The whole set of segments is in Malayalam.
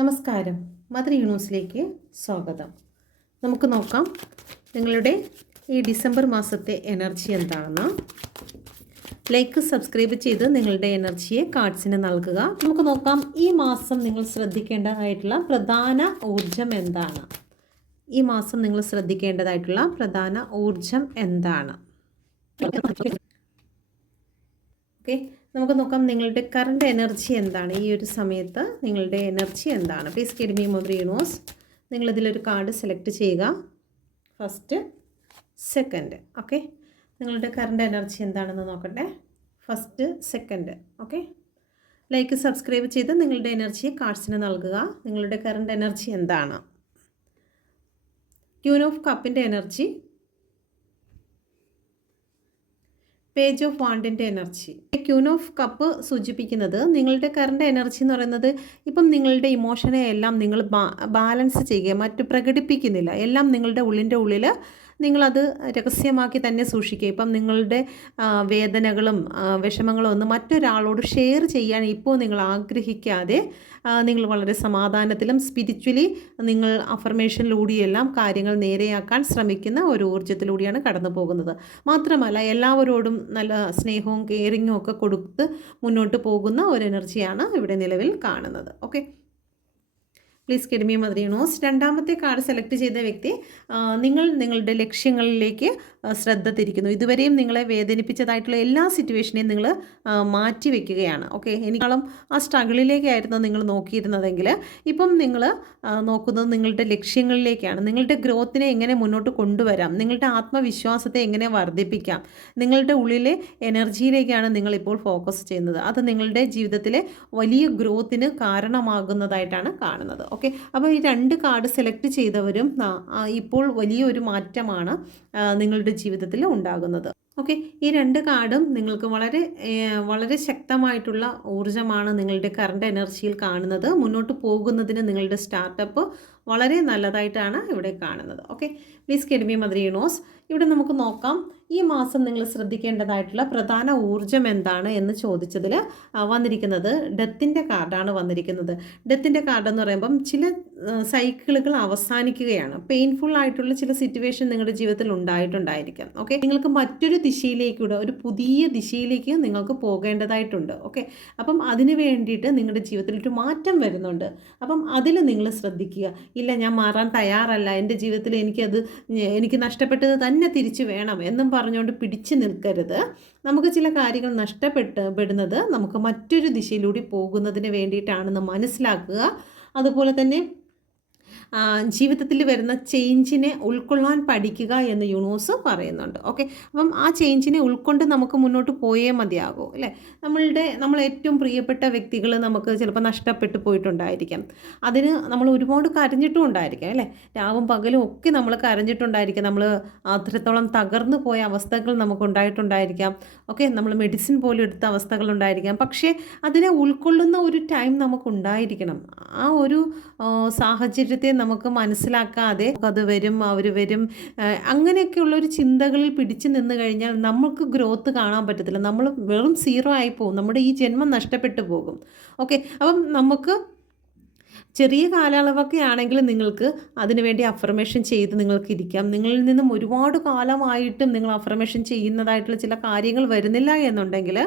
നമസ്കാരം. മദർ യൂണിവേഴ്സിലേക്ക് സ്വാഗതം. നമുക്ക് നോക്കാം നിങ്ങളുടെ ഈ ഡിസംബർ മാസത്തെ എനർജി എന്താണെന്ന്. ലൈക്ക് സബ്സ്ക്രൈബ് ചെയ്ത് നിങ്ങളുടെ എനർജിയെ കാർഡ്സിന് നൽകുക. നമുക്ക് നോക്കാം ഈ മാസം നിങ്ങൾ ശ്രദ്ധിക്കേണ്ടതായിട്ടുള്ള പ്രധാന ഊർജം എന്താണ്. ഈ മാസം നിങ്ങൾ ശ്രദ്ധിക്കേണ്ടതായിട്ടുള്ള പ്രധാന ഊർജം എന്താണ്. ഓക്കെ നമുക്ക് നോക്കാം നിങ്ങളുടെ കറണ്ട് എനർജി എന്താണ്? ഈ ഒരു സമയത്ത് നിങ്ങളുടെ എനർജി എന്താണ്? Please guide me mother universe നിങ്ങളിതിലൊരു card select ചെയ്യുക. ഫസ്റ്റ് സെക്കൻഡ് ഓക്കെ നിങ്ങളുടെ കറണ്ട് എനർജി എന്താണെന്ന് നോക്കട്ടെ. First second okay like subscribe ചെയ്ത് നിങ്ങളുടെ എനർജി കാർഡ്സിന് നൽകുക. നിങ്ങളുടെ കറണ്ട് എനർജി എന്താണ്? ക്യൂൻ ഓഫ് കപ്പിന്റെ എനർജി പേജ് ഓഫ് വാണ്ടിന്റെ എനർജി. ക്യൂൻ ഓഫ് കപ്പ് സൂചിപ്പിക്കുന്നത് നിങ്ങളുടെ കറണ്ട് എനർജി എന്ന് പറയുന്നത് ഇപ്പം നിങ്ങളുടെ ഇമോഷനെ എല്ലാം നിങ്ങൾ ബാലൻസ് ചെയ്യുക മറ്റു പ്രകടിപ്പിക്കുന്നില്ല. എല്ലാം നിങ്ങളുടെ ഉള്ളിന്റെ ഉള്ളിൽ നിങ്ങളത് രഹസ്യമാക്കി തന്നെ സൂക്ഷിക്കുക. ഇപ്പം നിങ്ങളുടെ വേദനകളും വിഷമങ്ങളും ഒന്നും മറ്റൊരാളോട് ഷെയർ ചെയ്യാൻ ഇപ്പോൾ നിങ്ങൾ ആഗ്രഹിക്കാതെ നിങ്ങൾ വളരെ സമാധാനത്തിലും സ്പിരിച്വലി നിങ്ങൾ അഫർമേഷനിലൂടെയെല്ലാം കാര്യങ്ങൾ നേരെയാക്കാൻ ശ്രമിക്കുന്ന ഒരു ഊർജത്തിലൂടെയാണ് കടന്നു പോകുന്നത്. മാത്രമല്ല എല്ലാവരോടും നല്ല സ്നേഹവും കെയറിങ്ങും ഒക്കെ കൊടുത്ത് മുന്നോട്ട് പോകുന്ന ഒരു എനർജിയാണ് ഇവിടെ നിലവിൽ കാണുന്നത്. ഓക്കെ പ്ലീസ് കെഡ്മി മദ്രിയണോസ് രണ്ടാമത്തെ കാർഡ് സെലക്ട് ചെയ്ത വ്യക്തി നിങ്ങൾ നിങ്ങളുടെ ലക്ഷ്യങ്ങളിലേക്ക് ശ്രദ്ധ തിരിക്കുന്നു. ഇതുവരെയും നിങ്ങളെ വേദനിപ്പിച്ചതായിട്ടുള്ള എല്ലാ സിറ്റുവേഷനെയും നിങ്ങൾ മാറ്റി വെക്കുകയാണ് ഓക്കെ? എനിക്കാളും ആ സ്ട്രഗിളിലേക്കായിരുന്നു നിങ്ങൾ നോക്കിയിരുന്നതെങ്കിൽ ഇപ്പം നിങ്ങൾ നോക്കുന്നത് നിങ്ങളുടെ ലക്ഷ്യങ്ങളിലേക്കാണ്. നിങ്ങളുടെ ഗ്രോത്തിനെ എങ്ങനെ മുന്നോട്ട് കൊണ്ടുവരാം? നിങ്ങളുടെ ആത്മവിശ്വാസത്തെ എങ്ങനെ വർദ്ധിപ്പിക്കാം? നിങ്ങളുടെ ഉള്ളിലെ എനർജിയിലേക്കാണ് നിങ്ങളിപ്പോൾ ഫോക്കസ് ചെയ്യുന്നത്. അത് നിങ്ങളുടെ ജീവിതത്തിലെ വലിയ ഗ്രോത്തിന് കാരണമാകുന്നതായിട്ടാണ് കാണുന്നത്. ഓക്കെ? അപ്പോൾ ഈ രണ്ട് കാർഡ് സെലക്ട് ചെയ്തവരും ഇപ്പോൾ വലിയൊരു മാറ്റമാണ് ആ, നിങ്ങളുടെ ജീവിതത്തിൽ ഉണ്ടാകുന്നത്. ഓക്കെ? ഈ രണ്ട് കാർഡും നിങ്ങൾക്ക് വളരെ വളരെ ശക്തമായിട്ടുള്ള ഊർജമാണ് നിങ്ങളുടെ കറണ്ട് എനർജിയിൽ കാണുന്നത്. മുന്നോട്ട് പോകുന്നതിന് നിങ്ങളുടെ സ്റ്റാർട്ടപ്പ് വളരെ നല്ലതായിട്ടാണ് ഇവിടെ കാണുന്നത്. ഓക്കെ പ്ലീസ് കെഡ്മി മദ്രീനോസ് ഇവിടെ നമുക്ക് നോക്കാം. ഈ മാസം നിങ്ങൾ ശ്രദ്ധിക്കേണ്ടതായിട്ടുള്ള പ്രധാന ഊർജം എന്താണ് എന്ന് ചോദിച്ചതിൽ വന്നിരിക്കുന്നത് ഡെത്തിന്റെ കാർഡാണ് വന്നിരിക്കുന്നത്. ഡെത്തിന്റെ കാർഡ് എന്ന് പറയുമ്പം ചില സൈക്കിളുകൾ അവസാനിക്കുകയാണ്. പെയിൻഫുൾ ആയിട്ടുള്ള ചില സിറ്റുവേഷൻ നിങ്ങളുടെ ജീവിതത്തിൽ ഉണ്ടായിട്ടുണ്ടായിരിക്കാം. ഓക്കെ നിങ്ങൾക്ക് മറ്റൊരു ദിശയിലേക്കൂടെ ഒരു പുതിയ ദിശയിലേക്ക് നിങ്ങൾക്ക് പോകേണ്ടതായിട്ടുണ്ട്. ഓക്കെ അപ്പം അതിന് വേണ്ടിയിട്ട് നിങ്ങളുടെ ജീവിതത്തിൽ ഒരു മാറ്റം വരുന്നുണ്ട്. അപ്പം അതിൽ നിങ്ങൾ ശ്രദ്ധിക്കുക. ഇല്ല ഞാൻ മാറാൻ തയ്യാറല്ല. എന്റെ ജീവിതത്തിൽ എനിക്കത് എനിക്ക് നഷ്ടപ്പെട്ടത് തന്നെ തിരിച്ചു വേണം എന്നും പറഞ്ഞുകൊണ്ട് പിടിച്ചു നിൽക്കരുത്. നമുക്ക് ചില കാര്യങ്ങൾ നഷ്ടപ്പെട്ട് പെടുന്നത് നമുക്ക് മറ്റൊരു ദിശയിലൂടെ പോകുന്നതിന് വേണ്ടിയിട്ടാണെന്ന് മനസ്സിലാക്കുക. അതുപോലെ തന്നെ ജീവിതത്തിൽ വരുന്ന ചേഞ്ചിനെ ഉൾക്കൊള്ളാൻ പഠിക്കുക എന്ന് യൂണിവേഴ്സ് പറയുന്നുണ്ട്. ഓക്കെ അപ്പം ആ ചേഞ്ചിനെ ഉൾക്കൊണ്ട് നമുക്ക് മുന്നോട്ട് പോയേ മതിയാകൂ അല്ലേ? നമ്മളുടെ നമ്മൾ ഏറ്റവും പ്രിയപ്പെട്ട വ്യക്തികൾ നമുക്ക് ചിലപ്പോൾ നഷ്ടപ്പെട്ടു പോയിട്ടുണ്ടായിരിക്കാം. അതിന് നമ്മൾ ഒരുപാട് കരഞ്ഞിട്ടും ഉണ്ടായിരിക്കാം അല്ലേ? രാവും പകലും ഒക്കെ നമ്മൾ കരഞ്ഞിട്ടുണ്ടായിരിക്കാം. നമ്മൾ അത്രത്തോളം തകർന്നു പോയ അവസ്ഥകൾ നമുക്ക് ഉണ്ടായിട്ടുണ്ടായിരിക്കാം. ഓക്കെ നമ്മൾ മെഡിസിൻ പോലും എടുത്ത അവസ്ഥകൾ ഉണ്ടായിരിക്കാം. പക്ഷേ അതിനെ ഉൾക്കൊള്ളുന്ന ഒരു ടൈം നമുക്ക് ഉണ്ടായിരിക്കണം. ആ ഒരു സാഹചര്യത്തെ നമുക്ക് മനസ്സിലാക്കാതെ അത് വരും അവർ വരും. അങ്ങനെയൊക്കെയുള്ളൊരു ചിന്തകളിൽ പിടിച്ചു നിന്ന് കഴിഞ്ഞാൽ നമുക്ക് ഗ്രോത്ത് കാണാൻ പറ്റത്തില്ല. നമ്മൾ വെറും സീറോ ആയി പോകും. നമ്മുടെ ഈ ജന്മം നഷ്ടപ്പെട്ടു പോകും. ഓക്കെ അപ്പം നമുക്ക് ചെറിയ കാലയളവൊക്കെ ആണെങ്കിൽ നിങ്ങൾക്ക് അതിനുവേണ്ടി അഫർമേഷൻ ചെയ്ത് നിങ്ങൾക്ക് ഇരിക്കാം. നിങ്ങളിൽ നിന്നും ഒരുപാട് കാലമായിട്ടും നിങ്ങൾ അഫർമേഷൻ ചെയ്യുന്നതായിട്ടുള്ള ചില കാര്യങ്ങൾ വരുന്നില്ല എന്നുണ്ടെങ്കിൽ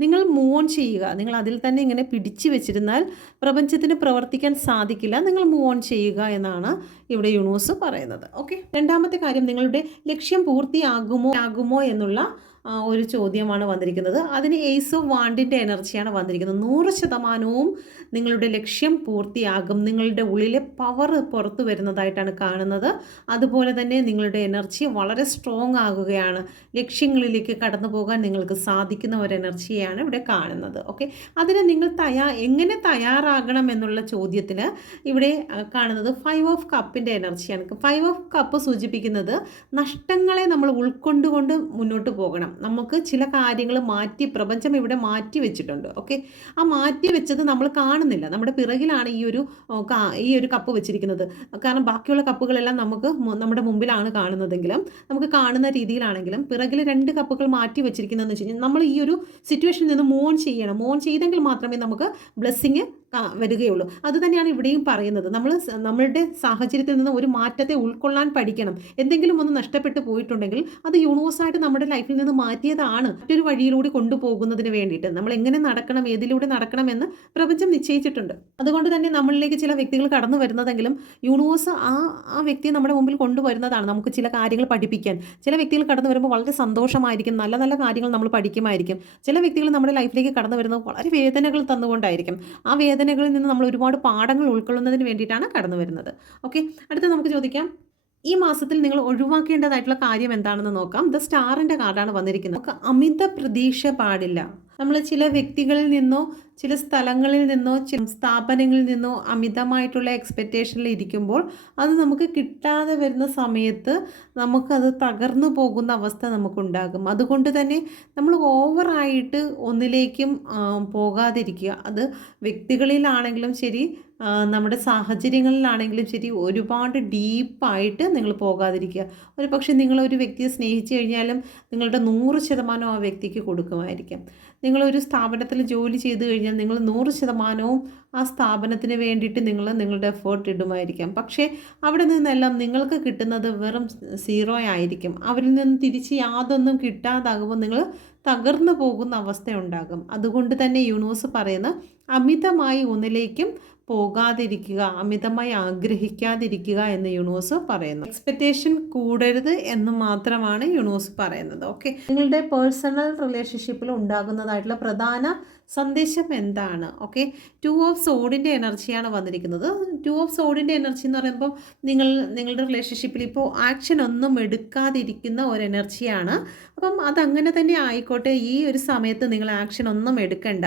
നിങ്ങൾ മൂവ് ഓൺ ചെയ്യുക. നിങ്ങൾ അതിൽ തന്നെ ഇങ്ങനെ പിടിച്ചു വെച്ചിരുന്നാൽ പ്രപഞ്ചത്തിന് പ്രവർത്തിക്കാൻ സാധിക്കില്ല. നിങ്ങൾ മൂവ് ഓൺ ചെയ്യുക എന്നാണ് ഇവിടെ യൂണിവേഴ്സ് പറയുന്നത്. ഓക്കെ രണ്ടാമത്തെ കാര്യം നിങ്ങളുടെ ലക്ഷ്യം പൂർത്തിയാകുമോ ആകുമോ എന്നുള്ള ഒരു ചോദ്യമാണ് വന്നിരിക്കുന്നത്. അതിന് എയ്സ് ഓഫ് വാണ്ടിന്റെ എനർജിയാണ് വന്നിരിക്കുന്നത്. നൂറ് ശതമാനവും നിങ്ങളുടെ ലക്ഷ്യം പൂർത്തിയാകും. നിങ്ങളുടെ ഉള്ളിലെ പവർ പുറത്തു വരുന്നതായിട്ടാണ് കാണുന്നത്. അതുപോലെ തന്നെ നിങ്ങളുടെ എനർജി വളരെ സ്ട്രോങ് ആകുകയാണ്. ലക്ഷ്യങ്ങളിലേക്ക് കടന്നു പോകാൻ നിങ്ങൾക്ക് സാധിക്കുന്ന ഒരു എനർജിയാണ് ഇവിടെ കാണുന്നത്. ഓക്കെ അതിന് നിങ്ങൾ തയ്യാ എങ്ങനെ തയ്യാറാകണം എന്നുള്ള ചോദ്യത്തിന് ഇവിടെ കാണുന്നത് ഫൈവ് ഓഫ് കപ്പിന്റെ എനർജിയാണ് ഫൈവ് ഓഫ് കപ്പ് സൂചിപ്പിക്കുന്നത് നഷ്ടങ്ങളെ നമ്മൾ ഉൾക്കൊണ്ടുകൊണ്ട് മുന്നോട്ട് പോകണം. നമുക്ക് ചില കാര്യങ്ങൾ മാറ്റി പ്രപഞ്ചം ഇവിടെ മാറ്റി വെച്ചിട്ടുണ്ട് ഓക്കെ ആ മാറ്റി വെച്ചത് നമ്മൾ കാണുന്നില്ല. നമ്മുടെ പിറകിലാണ് ഈ ഒരു ഈ ഒരു കപ്പ് വെച്ചിരിക്കുന്നത്. കാരണം ബാക്കിയുള്ള കപ്പുകളെല്ലാം നമുക്ക് നമ്മുടെ മുമ്പിലാണ് കാണുന്നതെങ്കിലും നമുക്ക് കാണുന്ന രീതിയിലാണെങ്കിലും പിറകിൽ രണ്ട് കപ്പുകൾ മാറ്റി വെച്ചിരിക്കുന്നതെന്ന് വെച്ച് കഴിഞ്ഞാൽ നമ്മൾ ഈ ഒരു സിറ്റുവേഷനിൽ നിന്ന് മോൺ ചെയ്യണം. മോൺ ചെയ്തെങ്കിൽ മാത്രമേ നമുക്ക് ബ്ലെസ്സിങ് വരികയുള്ളൂ. അത് തന്നെയാണ് ഇവിടെയും പറയുന്നത്. നമ്മൾ നമ്മളുടെ സാഹചര്യത്തിൽ നിന്ന് ഒരു മാറ്റത്തെ ഉൾക്കൊള്ളാൻ പഠിക്കണം. എന്തെങ്കിലും ഒന്ന് നഷ്ടപ്പെട്ടു പോയിട്ടുണ്ടെങ്കിൽ അത് യൂണിവേഴ്സായിട്ട് നമ്മുടെ ലൈഫിൽ നിന്ന് മാറ്റിയതാണ്. മറ്റൊരു വഴിയിലൂടെ കൊണ്ടുപോകുന്നതിന് വേണ്ടിയിട്ട്. നമ്മൾ എങ്ങനെ നടക്കണം ഏതിലൂടെ നടക്കണമെന്ന് പ്രപഞ്ചം നിശ്ചയിച്ചിട്ടുണ്ട്. അതുകൊണ്ട് തന്നെ നമ്മളിലേക്ക് ചില വ്യക്തികൾ കടന്നു വരുന്നതെങ്കിലും യൂണിവേഴ്സ് ആ ആ വ്യക്തിയെ നമ്മുടെ മുമ്പിൽ കൊണ്ടുവരുന്നതാണ് നമുക്ക് ചില കാര്യങ്ങൾ പഠിപ്പിക്കാൻ. ചില വ്യക്തികൾ കടന്നു വരുമ്പോൾ വളരെ സന്തോഷമായിരിക്കും. നല്ല നല്ല കാര്യങ്ങൾ നമ്മൾ പഠിക്കുമായിരിക്കും. ചില വ്യക്തികൾ നമ്മുടെ ലൈഫിലേക്ക് കടന്നു വരുന്നത് വളരെ വേദനകൾ തന്നുകൊണ്ടായിരിക്കും. ആ വേദനകളിൽ നിന്ന് നമ്മൾ ഒരുപാട് പാഠങ്ങൾ ഉൾക്കൊള്ളുന്നതിന് വേണ്ടിയിട്ടാണ് കടന്നു വരുന്നത്. ഓക്കെ അടുത്ത നമുക്ക് ചോദിക്കാം. ഈ മാസത്തിൽ നിങ്ങൾ ഒഴിവാക്കേണ്ടതായിട്ടുള്ള കാര്യം എന്താണെന്ന് നോക്കാം. ദ സ്റ്റാറിന്റെ കാർഡാണ് വന്നിരിക്കുന്നത്. നമുക്ക് അമിത പ്രതീക്ഷ പാടില്ല. നമ്മൾ ചില വ്യക്തികളിൽ നിന്നോ ചില സ്ഥലങ്ങളിൽ നിന്നോ ചില സ്ഥാപനങ്ങളിൽ നിന്നോ അമിതമായിട്ടുള്ള എക്സ്പെക്റ്റേഷനിൽ ഇരിക്കുമ്പോൾ അത് നമുക്ക് കിട്ടാതെ വരുന്ന സമയത്ത് നമുക്കത് തകർന്നു പോകുന്ന അവസ്ഥ നമുക്കുണ്ടാകും. അതുകൊണ്ട് തന്നെ നമ്മൾ ഓവറായിട്ട് ഒന്നിലേക്കും പോകാതിരിക്കുക. അത് വ്യക്തികളിലാണെങ്കിലും ശരി നമ്മുടെ സാഹചര്യങ്ങളിലാണെങ്കിലും ശരി ഒരുപാട് ഡീപ്പായിട്ട് നിങ്ങൾ പോകാതിരിക്കുക. ഒരു പക്ഷേ നിങ്ങളൊരു വ്യക്തിയെ സ്നേഹിച്ചു കഴിഞ്ഞാലും നിങ്ങളുടെ നൂറ് ശതമാനം ആ വ്യക്തിക്ക് കൊടുക്കുമായിരിക്കും. നിങ്ങളൊരു സ്ഥാപനത്തിൽ ജോലി ചെയ്തു കഴിഞ്ഞാൽ നിങ്ങൾ നൂറ് ശതമാനവും ആ സ്ഥാപനത്തിന് വേണ്ടിയിട്ട് നിങ്ങൾ നിങ്ങളുടെ എഫേർട്ട് ഇടുമായിരിക്കാം. പക്ഷേ അവിടെ നിന്നെല്ലാം നിങ്ങൾക്ക് കിട്ടുന്നത് വെറും സീറോ ആയിരിക്കും. അവരിൽ നിന്ന് തിരിച്ച് യാതൊന്നും കിട്ടാതാകുമ്പോൾ നിങ്ങൾ തകർന്നു പോകുന്ന അവസ്ഥയുണ്ടാകും. അതുകൊണ്ട് തന്നെ യൂണിവേഴ്സ് പറയുന്ന അമിതമായി ഒന്നിലേക്കും പോകാതിരിക്കുക അമിതമായി ആഗ്രഹിക്കാതിരിക്കുക എന്ന് യൂണിവേഴ്സ് പറയുന്നു. എക്സ്പെക്റ്റേഷൻ കൂടരുത് എന്ന് മാത്രമാണ് യൂണിവേഴ്സ് പറയുന്നത്. ഓക്കെ നിങ്ങളുടെ പേഴ്സണൽ റിലേഷൻഷിപ്പിൽ ഉണ്ടാകുന്നതായിട്ടുള്ള പ്രധാന സന്ദേശം എന്താണ്? ഓക്കെ ടു ഓഫ് സോഡിന്റെ എനർജിയാണ് വന്നിരിക്കുന്നത്. ടു ഓഫ് സോഡിന്റെ എനർജി എന്ന് പറയുമ്പോൾ നിങ്ങൾ നിങ്ങളുടെ റിലേഷൻഷിപ്പിൽ ഇപ്പോൾ ആക്ഷൻ ഒന്നും എടുക്കാതിരിക്കുന്ന ഒരു എനർജിയാണ്. അപ്പം അതങ്ങനെ തന്നെ ആയിക്കോട്ടെ. ഈ ഒരു സമയത്ത് നിങ്ങൾ ആക്ഷൻ ഒന്നും എടുക്കണ്ട.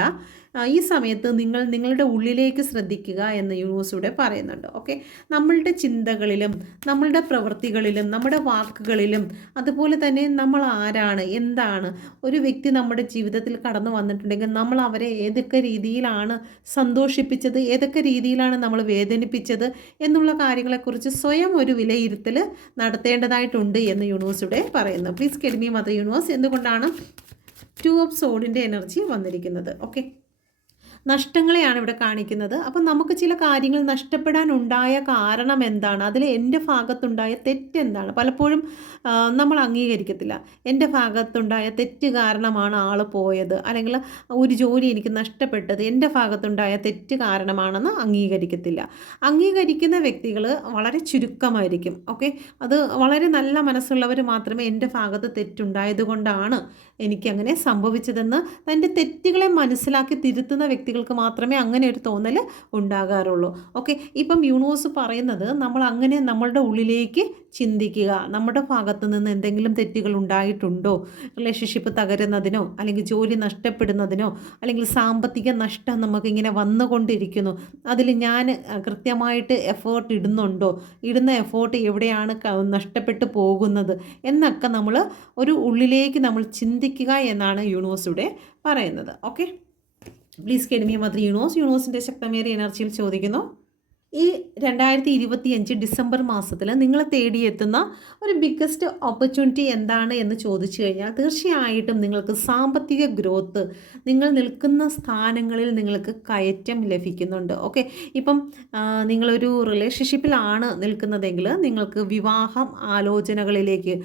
ഈ സമയത്ത് നിങ്ങൾ നിങ്ങളുടെ ഉള്ളിലേക്ക് ശ്രദ്ധിക്കുക എന്ന് യൂണിവേഴ്സ് ഇവിടെ പറയുന്നുണ്ട്. ഓക്കെ നമ്മളുടെ ചിന്തകളിലും നമ്മളുടെ പ്രവൃത്തികളിലും നമ്മുടെ വാക്കുകളിലും അതുപോലെ തന്നെ നമ്മൾ ആരാണ് എന്താണ് ഒരു വ്യക്തി നമ്മുടെ ജീവിതത്തിൽ കടന്നു വന്നിട്ടുണ്ടെങ്കിൽ നമ്മൾ അവരെ ഏതൊക്കെ രീതിയിലാണ് സന്തോഷിപ്പിച്ചത് ഏതൊക്കെ രീതിയിലാണ് നമ്മൾ വേദനിപ്പിച്ചത് എന്നുള്ള കാര്യങ്ങളെക്കുറിച്ച് സ്വയം ഒരു വിലയിരുത്തൽ നടത്തേണ്ടതായിട്ടുണ്ട് എന്ന് യൂണിവേഴ്സ് ഇവിടെ പറയുന്നു. Please guide me mother universe എന്തുകൊണ്ടാണ് ടു ഓഫ് സോഡിന്റെ എനർജി വന്നിരിക്കുന്നത്? ഓക്കെ നഷ്ടങ്ങളെയാണ് ഇവിടെ കാണിക്കുന്നത്. അപ്പം നമുക്ക് ചില കാര്യങ്ങൾ നഷ്ടപ്പെടാൻ ഉണ്ടായ കാരണം എന്താണ്? അതിൽ എന്റെ ഭാഗത്തുണ്ടായ തെറ്റെന്താണ് പലപ്പോഴും നമ്മൾ അംഗീകരിക്കത്തില്ല. എന്റെ ഭാഗത്തുണ്ടായ തെറ്റ് കാരണമാണ് ആൾ പോയത്. അല്ലെങ്കിൽ ഒരു ജോലി എനിക്ക് നഷ്ടപ്പെട്ടത് എന്റെ ഭാഗത്തുണ്ടായ തെറ്റ് കാരണമാണെന്ന് അംഗീകരിക്കത്തില്ല. അംഗീകരിക്കുന്ന വ്യക്തികൾ വളരെ ചുരുക്കമായിരിക്കും. ഓക്കെ? അത് വളരെ നല്ല മനസ്സുള്ളവർ മാത്രമേ എന്റെ ഭാഗത്ത് തെറ്റുണ്ടായത് കൊണ്ടാണ് എനിക്കങ്ങനെ സംഭവിച്ചതെന്ന് തന്റെ തെറ്റുകളെ മനസ്സിലാക്കി തിരുത്തുന്ന വ്യക്തികൾക്ക് മാത്രമേ അങ്ങനെ ഒരു തോന്നൽ ഉണ്ടാകാറുള്ളൂ. ഓക്കെ ഇപ്പം യൂണിവേഴ്സ് പറയുന്നത് നമ്മൾ അങ്ങനെ നമ്മളുടെ ഉള്ളിലേക്ക് ചിന്തിക്കുക നമ്മുടെ ഭാഗത്ത് നിന്ന് എന്തെങ്കിലും തെറ്റുകൾ ഉണ്ടായിട്ടുണ്ടോ? റിലേഷൻഷിപ്പ് തകരുന്നതിനോ അല്ലെങ്കിൽ ജോലി നഷ്ടപ്പെടുന്നതിനോ അല്ലെങ്കിൽ സാമ്പത്തിക നഷ്ടം നമുക്കിങ്ങനെ വന്നുകൊണ്ടിരിക്കുന്നു. അതിൽ ഞാൻ കൃത്യമായിട്ട് എഫേർട്ട് ഇടുന്നുണ്ടോ? ഇടുന്ന എഫേർട്ട് എവിടെയാണ് നഷ്ടപ്പെട്ടു പോകുന്നത്? എന്നൊക്കെ നമ്മൾ ഒരു ഉള്ളിലേക്ക് നമ്മൾ ചിന്തിക്കുക എന്നാണ് യൂണിവേഴ്സിവിടെ പറയുന്നത്. Okay. Please guide me mother universe. യൂണിവേഴ്സിന്റെ ശക്തമേറിയ എനർജിയിൽ ചോദിക്കുന്നു. ഈ രണ്ടായിരത്തി ഇരുപത്തി അഞ്ച് ഡിസംബർ മാസത്തിൽ നിങ്ങൾ തേടിയെത്തുന്ന ഒരു ബിഗ്ഗസ്റ്റ് ഓപ്പർച്യൂണിറ്റി എന്താണ് എന്ന് ചോദിച്ചു കഴിഞ്ഞാൽ തീർച്ചയായിട്ടും നിങ്ങൾക്ക് സാമ്പത്തിക ഗ്രോത്ത് നിങ്ങൾ നിൽക്കുന്ന സ്ഥാനങ്ങളിൽ നിങ്ങൾക്ക് കയറ്റം ലഭിക്കുന്നുണ്ട്. ഓക്കെ ഇപ്പം നിങ്ങളൊരു റിലേഷൻഷിപ്പിലാണ് നിൽക്കുന്നതെങ്കിൽ നിങ്ങൾക്ക് വിവാഹം ആലോചനകളിലേക്ക്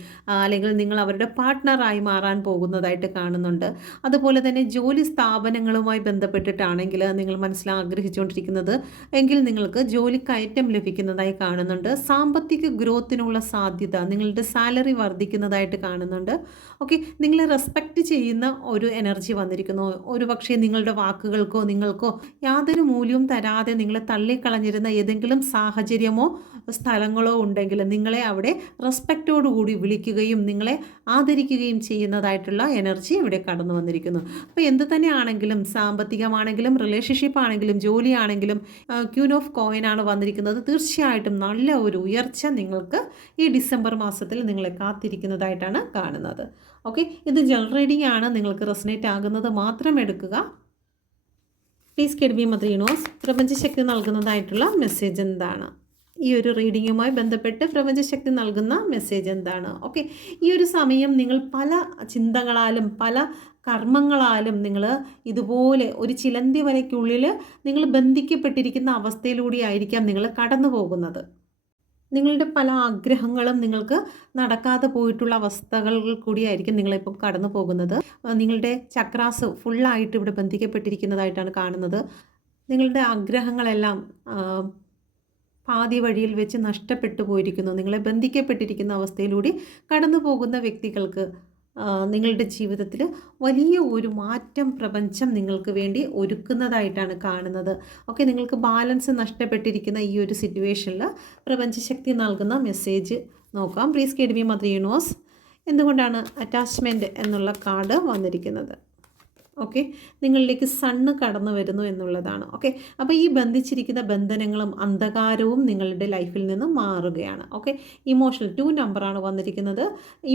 അല്ലെങ്കിൽ നിങ്ങൾ അവരുടെ പാർട്ട്ണറായി മാറാൻ പോകുന്നതായിട്ട് കാണുന്നുണ്ട്. അതുപോലെ തന്നെ ജോലി സ്ഥാപനങ്ങളുമായി ബന്ധപ്പെട്ടിട്ടാണെങ്കിൽ നിങ്ങൾ മനസ്സിലാഗ്രഹിച്ചുകൊണ്ടിരിക്കുന്നത് എങ്കിൽ നിങ്ങൾക്ക് ജോലി കയറ്റം ലഭിക്കുന്നതായി കാണുന്നുണ്ട്. സാമ്പത്തിക ഗ്രോത്തിനുള്ള സാധ്യത നിങ്ങളുടെ സാലറി വർദ്ധിക്കുന്നതായിട്ട് കാണുന്നുണ്ട്. ഓക്കെ നിങ്ങളെ റെസ്പെക്റ്റ് ചെയ്യുന്ന ഒരു എനർജി വന്നിരിക്കുന്നു. ഒരു പക്ഷേ നിങ്ങളുടെ വാക്കുകൾക്കോ നിങ്ങൾക്കോ യാതൊരു മൂല്യവും തരാതെ നിങ്ങളെ തള്ളിക്കളഞ്ഞിരുന്ന ഏതെങ്കിലും സാഹചര്യമോ സ്ഥലങ്ങളോ ഉണ്ടെങ്കിൽ നിങ്ങളെ അവിടെ റെസ്പെക്റ്റോടുകൂടി വിളിക്കുകയും നിങ്ങളെ ആദരിക്കുകയും ചെയ്യുന്നതായിട്ടുള്ള എനർജി ഇവിടെ കടന്നു വന്നിരിക്കുന്നു. അപ്പോൾ എന്ത് തന്നെയാണെങ്കിലും സാമ്പത്തികമാണെങ്കിലും റിലേഷൻഷിപ്പ് ആണെങ്കിലും ജോലിയാണെങ്കിലും ക്യൂൻ ഓഫ് കോയിൻ ആണ് വന്നിരിക്കുന്നത്. തീർച്ചയായിട്ടും നല്ല ഒരു ഉയർച്ച നിങ്ങൾക്ക് ഈ ഡിസംബർ മാസത്തിൽ നിങ്ങളെ കാത്തിരിക്കുന്നതായിട്ടാണ് കാണുന്നത്. ഓക്കെ ഇത് ജനറൽ റീഡിംഗ് ആണ്. നിങ്ങൾക്ക് റെസനേറ്റ് ആകുന്നത് മാത്രം എടുക്കുക. പ്ലീസ് കെഡ്ബി മദ്രീനോസ് പ്രപഞ്ചശക്തി നൽകുന്നതായിട്ടുള്ള മെസ്സേജ് എന്താണ്? ഈ ഒരു റീഡിങ്ങുമായി ബന്ധപ്പെട്ട് പ്രപഞ്ചശക്തി നൽകുന്ന മെസ്സേജ് എന്താണ്? ഓക്കെ ഈ ഒരു സമയം നിങ്ങൾ പല ചിന്തകളാലും പല കർമ്മങ്ങളാലും നിങ്ങൾ ഇതുപോലെ ഒരു ചിലന്തി വരയ്ക്കുള്ളിൽ നിങ്ങൾ ബന്ധിക്കപ്പെട്ടിരിക്കുന്ന അവസ്ഥയിലൂടെ ആയിരിക്കാം നിങ്ങൾ കടന്നു പോകുന്നത്. നിങ്ങളുടെ പല ആഗ്രഹങ്ങളും നിങ്ങൾക്ക് നടക്കാതെ പോയിട്ടുള്ള അവസ്ഥകൾ കൂടിയായിരിക്കും നിങ്ങളിപ്പം കടന്നു പോകുന്നത്. നിങ്ങളുടെ ചക്രാസ് ഫുള്ളായിട്ട് ഇവിടെ ബന്ധിക്കപ്പെട്ടിരിക്കുന്നതായിട്ടാണ് കാണുന്നത്. നിങ്ങളുടെ ആഗ്രഹങ്ങളെല്ലാം പാതി വഴിയിൽ വെച്ച് നഷ്ടപ്പെട്ടു പോയിരിക്കുന്നു. നിങ്ങളെ ബന്ധിക്കപ്പെട്ടിരിക്കുന്ന അവസ്ഥയിലൂടെ കടന്നു പോകുന്ന വ്യക്തികൾക്ക് നിങ്ങളുടെ ജീവിതത്തിൽ വലിയ ഒരു മാറ്റം പ്രപഞ്ചം നിങ്ങൾക്ക് വേണ്ടി ഒരുക്കുന്നതായിട്ടാണ് കാണുന്നത്. ഓക്കെ നിങ്ങൾക്ക് ബാലൻസ് നഷ്ടപ്പെട്ടിരിക്കുന്ന ഈ ഒരു സിറ്റുവേഷനിൽ പ്രപഞ്ചശക്തി നൽകുന്ന മെസ്സേജ് നോക്കാം. Please guide me mother universe എന്തുകൊണ്ടാണ് അറ്റാച്ച്മെന്റ് എന്നുള്ള കാർഡ് വന്നിരിക്കുന്നത്? ഓക്കെ? നിങ്ങളിലേക്ക് സണ്ണ് കടന്നു വരുന്നു എന്നുള്ളതാണ്. ഓക്കെ? അപ്പോൾ ഈ ബന്ധിച്ചിരിക്കുന്ന ബന്ധനങ്ങളും അന്ധകാരവും നിങ്ങളുടെ ലൈഫിൽ നിന്ന് മാറുകയാണ്. ഓക്കെ? ഇമോഷണൽ ടു നമ്പറാണ് വന്നിരിക്കുന്നത്.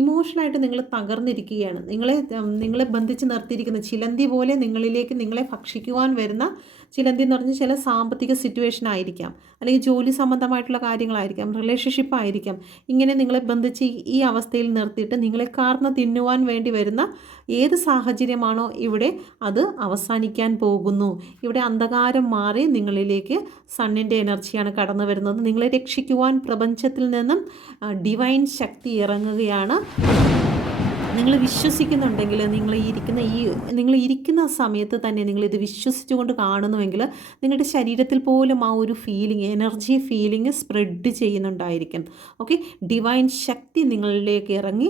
ഇമോഷണലായിട്ട് നിങ്ങൾ തകർന്നിരിക്കുകയാണ്. നിങ്ങളെ നിങ്ങളെ ബന്ധിച്ച് നിർത്തിയിരിക്കുന്ന ചിലന്തി പോലെ നിങ്ങളിലേക്ക് നിങ്ങളെ ഭക്ഷിക്കുവാൻ വരുന്ന ചിലന്തി എന്തെന്ന് പറഞ്ഞാൽ ചില സാമ്പത്തിക സിറ്റുവേഷൻ ആയിരിക്കാം. അല്ലെങ്കിൽ ജോലി സംബന്ധമായിട്ടുള്ള കാര്യങ്ങളായിരിക്കാം. റിലേഷൻഷിപ്പ് ആയിരിക്കാം. ഇങ്ങനെ നിങ്ങളെ ബന്ധിച്ച് ഈ അവസ്ഥയിൽ നിർത്തിയിട്ട് നിങ്ങളെ കാർന്ന് തിന്നുവാൻ വേണ്ടി വരുന്ന ഏത് സാഹചര്യമാണോ ഇവിടെ അത് അവസാനിക്കാൻ പോകുന്നു. ഇവിടെ അന്ധകാരം മാറി നിങ്ങളിലേക്ക് സണ്ണിന്റെ എനർജിയാണ് കടന്നു വരുന്നത്. നിങ്ങളെ രക്ഷിക്കുവാൻ പ്രപഞ്ചത്തിൽ നിന്നും ഡിവൈൻ ശക്തി ഇറങ്ങുകയാണ്. നിങ്ങൾ വിശ്വസിക്കുന്നുണ്ടെങ്കിൽ നിങ്ങൾ ഇരിക്കുന്ന ഈ നിങ്ങൾ ഇരിക്കുന്ന സമയത്ത് തന്നെ നിങ്ങൾ ഇത് വിശ്വസിച്ചുകൊണ്ട് കാണുന്നുവെങ്കിൽ നിങ്ങളുടെ ശരീരത്തിൽ പോലും ആ ഒരു ഫീലിംഗ് എനർജി ഫീലിംഗ് സ്പ്രെഡ് ചെയ്യുന്നുണ്ടായിരിക്കും. ഓക്കെ ഡിവൈൻ ശക്തി നിങ്ങളിലേക്ക് ഇറങ്ങി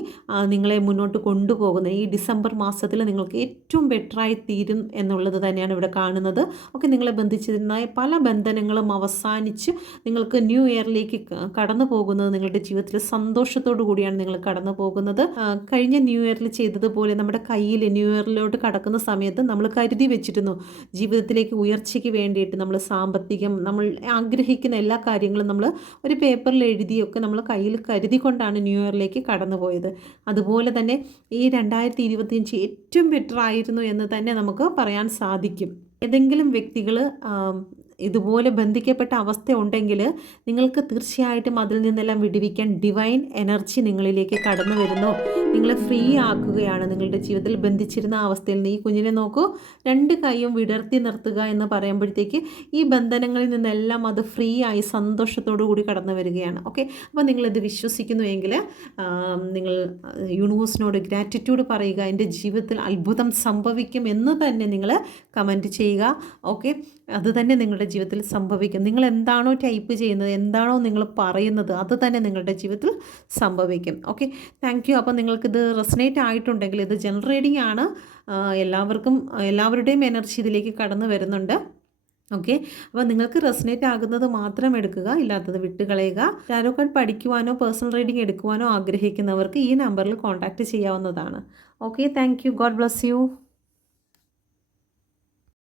നിങ്ങളെ മുന്നോട്ട് കൊണ്ടുപോകുന്നത്. ഈ ഡിസംബർ മാസത്തിൽ നിങ്ങൾക്ക് ഏറ്റവും ബെറ്ററായി തീരും എന്നുള്ളത് തന്നെയാണ് ഇവിടെ കാണുന്നത്. ഓക്കെ നിങ്ങളെ ബന്ധിച്ചിരുന്ന പല ബന്ധനങ്ങളും അവസാനിച്ച് നിങ്ങൾക്ക് ന്യൂ ഇയറിലേക്ക് കടന്നു പോകുന്നത് നിങ്ങളുടെ ജീവിതത്തിൽ സന്തോഷത്തോടു കൂടിയാണ് നിങ്ങൾ കടന്നു പോകുന്നത് കഴിഞ്ഞ ന്യൂ ന്യൂ ഇയറിൽ ചെയ്തതുപോലെ നമ്മുടെ കയ്യിൽ ന്യൂ ഇയറിലോട്ട് കടക്കുന്ന സമയത്ത് നമ്മൾ കരുതി വെച്ചിരുന്നു ജീവിതത്തിലേക്ക് ഉയർച്ചയ്ക്ക് വേണ്ടിയിട്ട് നമ്മൾ സാമ്പത്തികം നമ്മൾ ആഗ്രഹിക്കുന്ന എല്ലാ കാര്യങ്ങളും നമ്മൾ ഒരു പേപ്പറിൽ എഴുതിയൊക്കെ നമ്മൾ കയ്യിൽ കരുതിക്കൊണ്ടാണ് ന്യൂ ഇയറിലേക്ക് കടന്നു പോയത് അതുപോലെ തന്നെ ഈ രണ്ടായിരത്തി ഇരുപത്തിയഞ്ച് ഏറ്റവും ബെറ്റർ ആയിരുന്നു എന്ന് തന്നെ നമുക്ക് പറയാൻ സാധിക്കും. ഏതെങ്കിലും വ്യക്തികൾ ഇതുപോലെ ബന്ധിക്കപ്പെട്ട അവസ്ഥ ഉണ്ടെങ്കിൽ നിങ്ങൾക്ക് തീർച്ചയായിട്ടും അതിൽ നിന്നെല്ലാം വിടുവിക്കാൻ ഡിവൈൻ എനർജി നിങ്ങളിലേക്ക് കടന്നു വരുന്നു. നിങ്ങളെ ഫ്രീ ആക്കുകയാണ്. നിങ്ങളുടെ ജീവിതത്തിൽ ബന്ധിച്ചിരുന്ന അവസ്ഥയിൽ നിന്ന് ഈ കുഞ്ഞിനെ നോക്കൂ. രണ്ട് കൈയും വിടർത്തി നിർത്തുക എന്ന് പറയുമ്പോഴത്തേക്ക് ഈ ബന്ധനങ്ങളിൽ നിന്നെല്ലാം അത് ഫ്രീ ആയി സന്തോഷത്തോടു കൂടി കടന്നു വരികയാണ്. ഓക്കെ അപ്പോൾ നിങ്ങളിത് വിശ്വസിക്കുന്നു എങ്കിൽ നിങ്ങൾ യൂണിവേഴ്സിനോട് ഗ്രാറ്റിറ്റ്യൂഡ് പറയുക. എന്റെ ജീവിതത്തിൽ അത്ഭുതം സംഭവിക്കും എന്ന് തന്നെ നിങ്ങൾ കമന്റ് ചെയ്യുക. ഓക്കെ അത് തന്നെ നിങ്ങളുടെ ജീവിതത്തിൽ സംഭവിക്കും. നിങ്ങൾ എന്താണോ ടൈപ്പ് ചെയ്യുന്നത് എന്താണോ നിങ്ങൾ പറയുന്നത് അത് തന്നെ നിങ്ങളുടെ ജീവിതത്തിൽ സംഭവിക്കും. ഓക്കെ താങ്ക് യു അപ്പോൾ നിങ്ങൾക്കിത് റെസനേറ്റ് ആയിട്ടുണ്ടെങ്കിൽ ഇത് ജനറേറ്റിംഗ് ആണ്. എല്ലാവർക്കും എല്ലാവരുടെയും എനർജി ഇതിലേക്ക് കടന്നു വരുന്നുണ്ട്. ഓക്കെ അപ്പോൾ നിങ്ങൾക്ക് റെസനേറ്റ് ആകുന്നത് മാത്രം എടുക്കുക ഇല്ലാത്തത് വിട്ടുകളയുക. ടാരോ കാർഡ് പഠിക്കുവാനോ പേഴ്സണൽ റീഡിംഗ് എടുക്കുവാനോ ആഗ്രഹിക്കുന്നവർക്ക് ഈ നമ്പറിൽ കോൺടാക്റ്റ് ചെയ്യാവുന്നതാണ്. Okay thank you God bless you